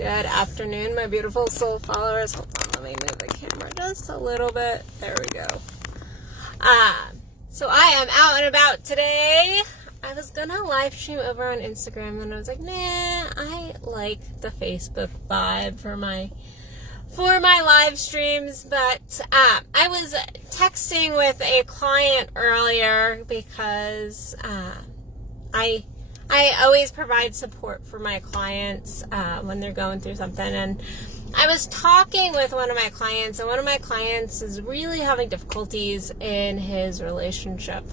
Good afternoon, my beautiful soul followers. Hold on, let me move the camera just a little bit. There we go. So I am out and about today. I was gonna live stream over on Instagram, and I was like, nah, I like the Facebook vibe for my live streams. But I was texting with a client earlier because I always provide support for my clients when they're going through something. And I was talking with one of my clients, and one of my clients is really having difficulties in his relationship.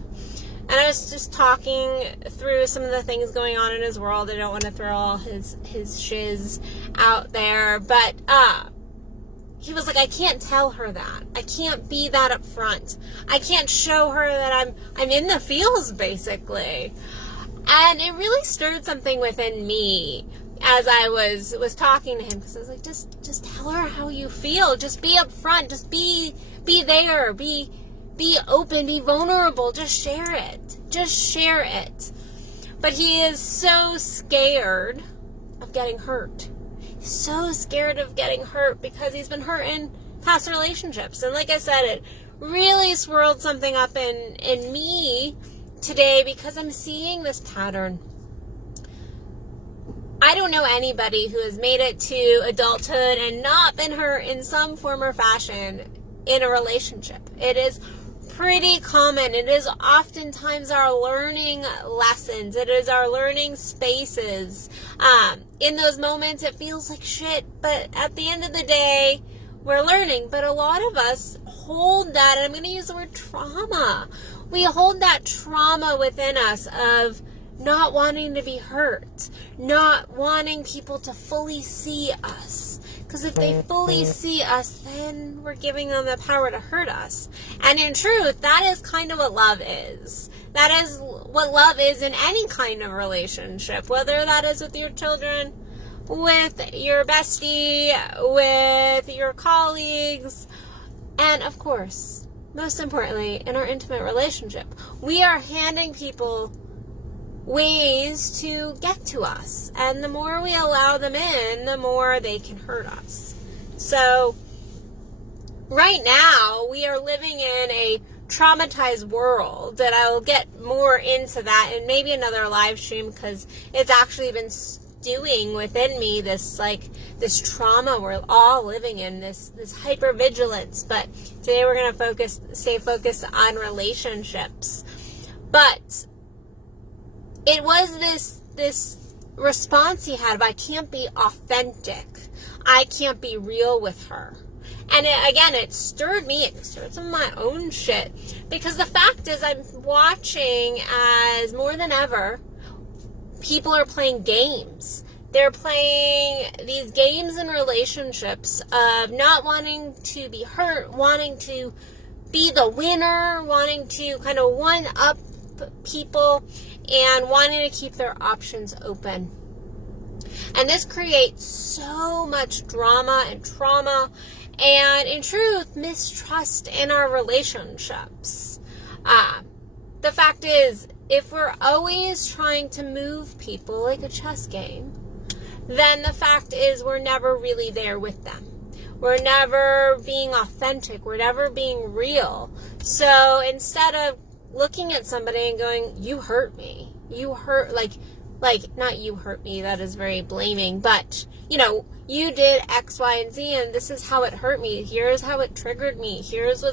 And I was just talking through some of the things going on in his world. I don't want to throw all his shiz out there, but he was like, I can't tell her that. I can't be that up front. I can't show her that I'm in the feels, basically. And it really stirred something within me as I was talking to him, because I was like, just tell her how you feel. Just be upfront. Just be there. Be open. Be vulnerable. Just share it. Just share it. But he is so scared of getting hurt. He's so scared of getting hurt because he's been hurt in past relationships. And like I said, it really swirled something up in me today, because I'm seeing this pattern. I don't know anybody who has made it to adulthood and not been hurt in some form or fashion in a relationship. It is pretty common. It is oftentimes our learning lessons. It is our learning spaces. In those moments, it feels like shit, but at the end of the day, we're learning. But a lot of us hold that, and I'm going to use the word trauma. We hold that trauma within us of not wanting to be hurt, not wanting people to fully see us. Because if they fully see us, then we're giving them the power to hurt us. And in truth, that is kind of what love is. That is what love is in any kind of relationship, whether that is with your children, with your bestie, with your colleagues, and of course, most importantly, in our intimate relationship. We are handing people ways to get to us. And the more we allow them in, the more they can hurt us. So, right now, we are living in a traumatized world, and I will get more into that in maybe another live stream, because it's actually been stewing within me, this trauma we're all living in, this hypervigilance. But today we're going to stay focused on relationships. But it was this response he had of, I can't be authentic. I can't be real with her. And it stirred me. It stirred some of my own shit. Because the fact is, I'm watching as more than ever, people are playing games. They're playing these games in relationships of not wanting to be hurt, wanting to be the winner, wanting to kind of one-up people, and wanting to keep their options open. And this creates so much drama and trauma, and in truth, mistrust in our relationships. The fact is, if we're always trying to move people like a chess game, then the fact is we're never really there with them. We're never being authentic. We're never being real. So instead of looking at somebody and going, you hurt me. You hurt, like not you hurt me, that is very blaming, but, you did X, Y, and Z, and this is how it hurt me. Here's how it triggered me. Here's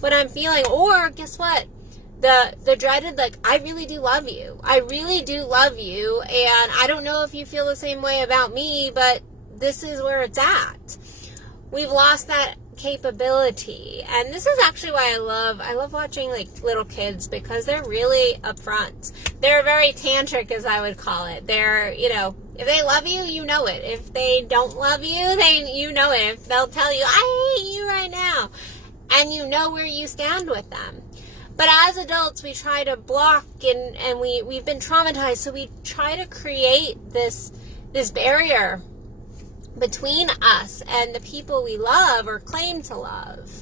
what I'm feeling. Or, guess what? The dreaded, I really do love you. I really do love you, and I don't know if you feel the same way about me, but this is where it's at. We've lost that capability. And this is actually why I love watching little kids, because they're really upfront. They're very tantric, as I would call it. They're, if they love you, you know it. If they don't love you, you know it. If they'll tell you, I hate you right now, and you know where you stand with them. But as adults, we try to block, and we've been traumatized, so we try to create this barrier between us and the people we love or claim to love.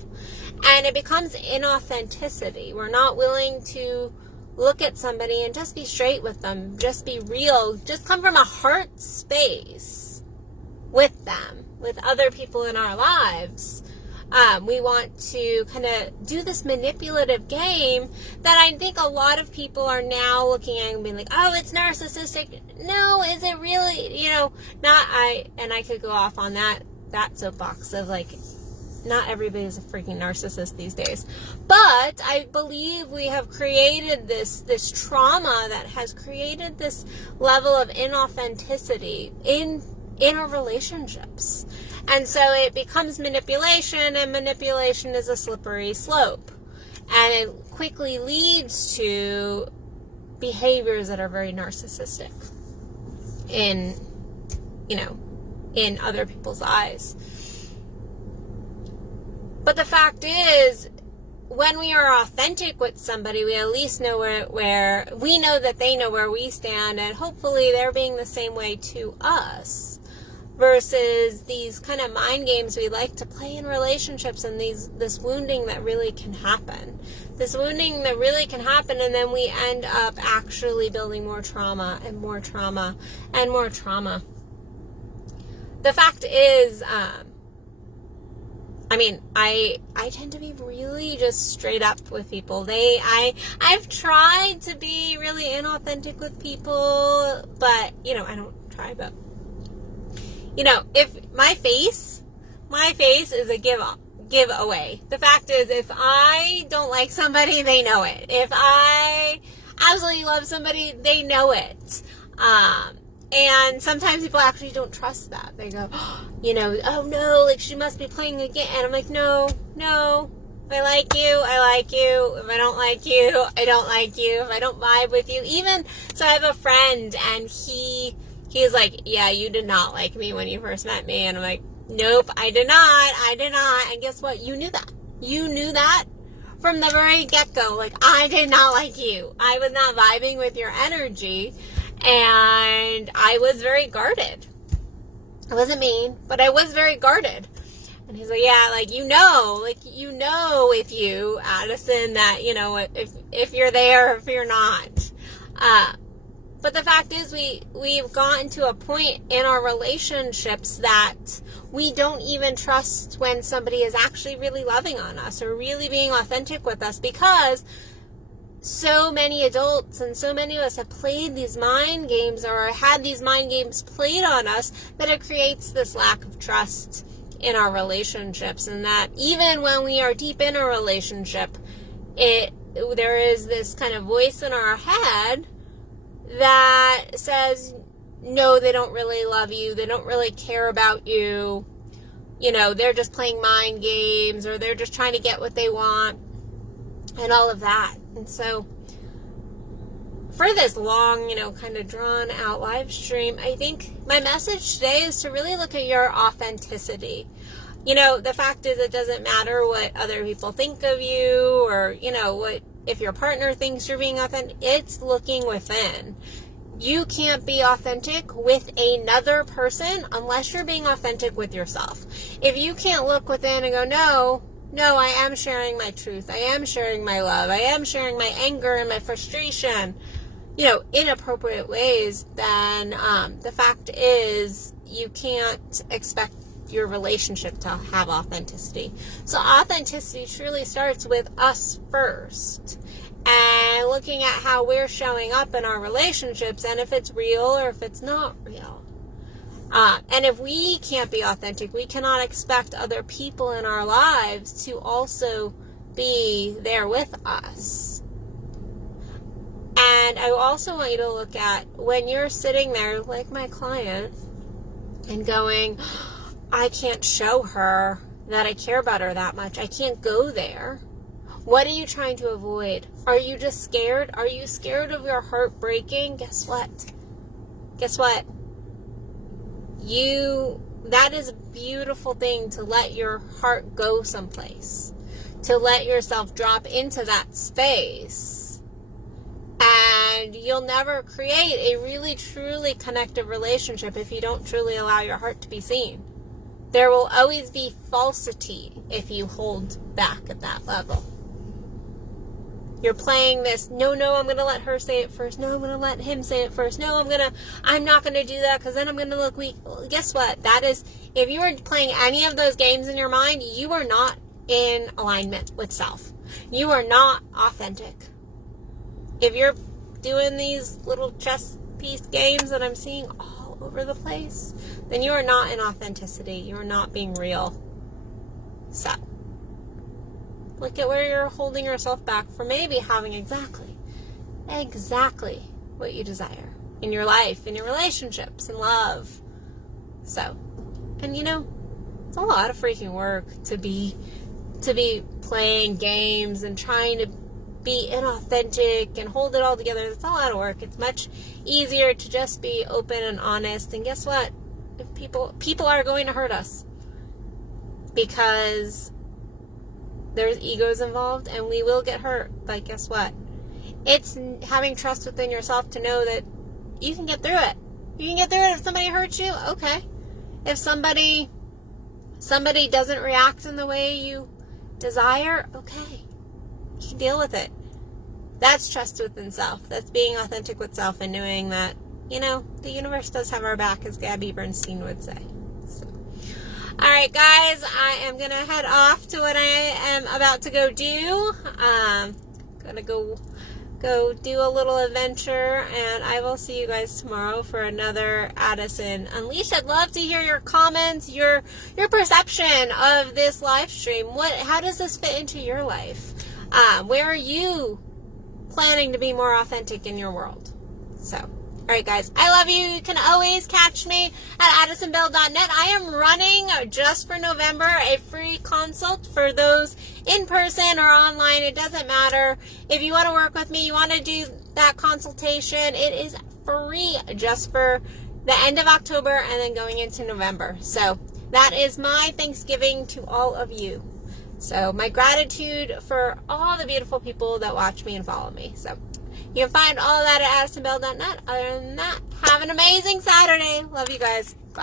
And it becomes inauthenticity. We're not willing to look at somebody and just be straight with them, just be real, just come from a heart space. with them, with other people in our lives. We want to kind of do this manipulative game that I think a lot of people are now looking at and being like, oh, it's narcissistic. No, is it really? And I could go off on that soapbox of like, not everybody's a freaking narcissist these days. But I believe we have created this trauma that has created this level of inauthenticity in our relationships. And so it becomes manipulation, and manipulation is a slippery slope. And it quickly leads to behaviors that are very narcissistic in other people's eyes. But the fact is, when we are authentic with somebody, we at least know where we know that they know where we stand, and hopefully they're being the same way to us. Versus these kind of mind games we like to play in relationships, and this wounding that really can happen. This wounding that really can happen, and then we end up actually building more trauma and more trauma and more trauma. The fact is, I tend to be really just straight up with people. I've tried to be really inauthentic with people, but, I don't try, but, if my face is a giveaway. The fact is, if I don't like somebody, they know it. If I absolutely love somebody, they know it. And sometimes people actually don't trust that. They go, oh no, like she must be playing again. And I'm like, no. If I like you. If I don't like you, I don't like you. If I don't vibe with you, so I have a friend, and he's like, yeah, you did not like me when you first met me. And I'm like, nope, I did not. And guess what? You knew that. You knew that from the very get-go. Like, I did not like you. I was not vibing with your energy. And I was very guarded. I wasn't mean, but I was very guarded. And he's like, yeah, like, you know with you, Addison, that, if you're there, if you're not. But the fact is, we've gotten to a point in our relationships that we don't even trust when somebody is actually really loving on us or really being authentic with us, because so many adults and so many of us have played these mind games or had these mind games played on us that it creates this lack of trust in our relationships. And that even when we are deep in a relationship, there is this kind of voice in our head that says, no, they don't really love you. They don't really care about you. They're just playing mind games, or they're just trying to get what they want, and all of that. And so for this long, kind of drawn out live stream, I think my message today is to really look at your authenticity. The fact is, it doesn't matter what other people think of you, or, if your partner thinks you're being authentic. It's looking within. You can't be authentic with another person unless you're being authentic with yourself. If you can't look within and go, no, I am sharing my truth. I am sharing my love. I am sharing my anger and my frustration, in appropriate ways, then the fact is you can't expect your relationship to have authenticity. So authenticity truly starts with us first, and looking at how we're showing up in our relationships, and if it's real or if it's not real. And if we can't be authentic, we cannot expect other people in our lives to also be there with us. And I also want you to look at when you're sitting there, like my client, and going, I can't show her that I care about her that much. I can't go there. What are you trying to avoid? Are you just scared? Are you scared of your heart breaking? Guess what? That is a beautiful thing, to let your heart go someplace, to let yourself drop into that space. And you'll never create a really, truly connected relationship if you don't truly allow your heart to be seen. There will always be falsity if you hold back at that level. You're playing this, no, I'm going to let her say it first. No, I'm going to let him say it first. No, I'm not going to do that because then I'm going to look weak. Well, guess what? That is, if you are playing any of those games in your mind, you are not in alignment with self. You are not authentic. If you're doing these little chess piece games that I'm seeing all over the place, then you are not in authenticity. You are not being real. So, look at where you're holding yourself back from maybe having exactly what you desire in your life, in your relationships, in love. So, and it's a lot of freaking work to be playing games and trying to be inauthentic and hold it all together. It's a lot of work. It's much easier to just be open and honest. And guess what? If people are going to hurt us because there's egos involved and we will get hurt. But guess what? It's having trust within yourself to know that you can get through it. You can get through it if somebody hurts you. Okay. If somebody doesn't react in the way you desire, okay. You can deal with it. That's trust within self. That's being authentic with self and knowing that, the universe does have our back, as Gabby Bernstein would say. So, all right, guys, I am going to head off to what I am about to go do. Going to go do a little adventure, and I will see you guys tomorrow for another Addison Unleashed. I'd love to hear your comments, your perception of this live stream. How does this fit into your life? Where are you planning to be more authentic in your world? So, all right, guys, I love you. You can always catch me at addisonbell.net. I am running just for November a free consult for those in person or online. It doesn't matter. If you want to work with me, you want to do that consultation, it is free just for the end of October and then going into November. So that is my Thanksgiving to all of you. So my gratitude for all the beautiful people that watch me and follow me. So you can find all of that at addisonbell.net. Other than that, have an amazing Saturday. Love you guys. Bye.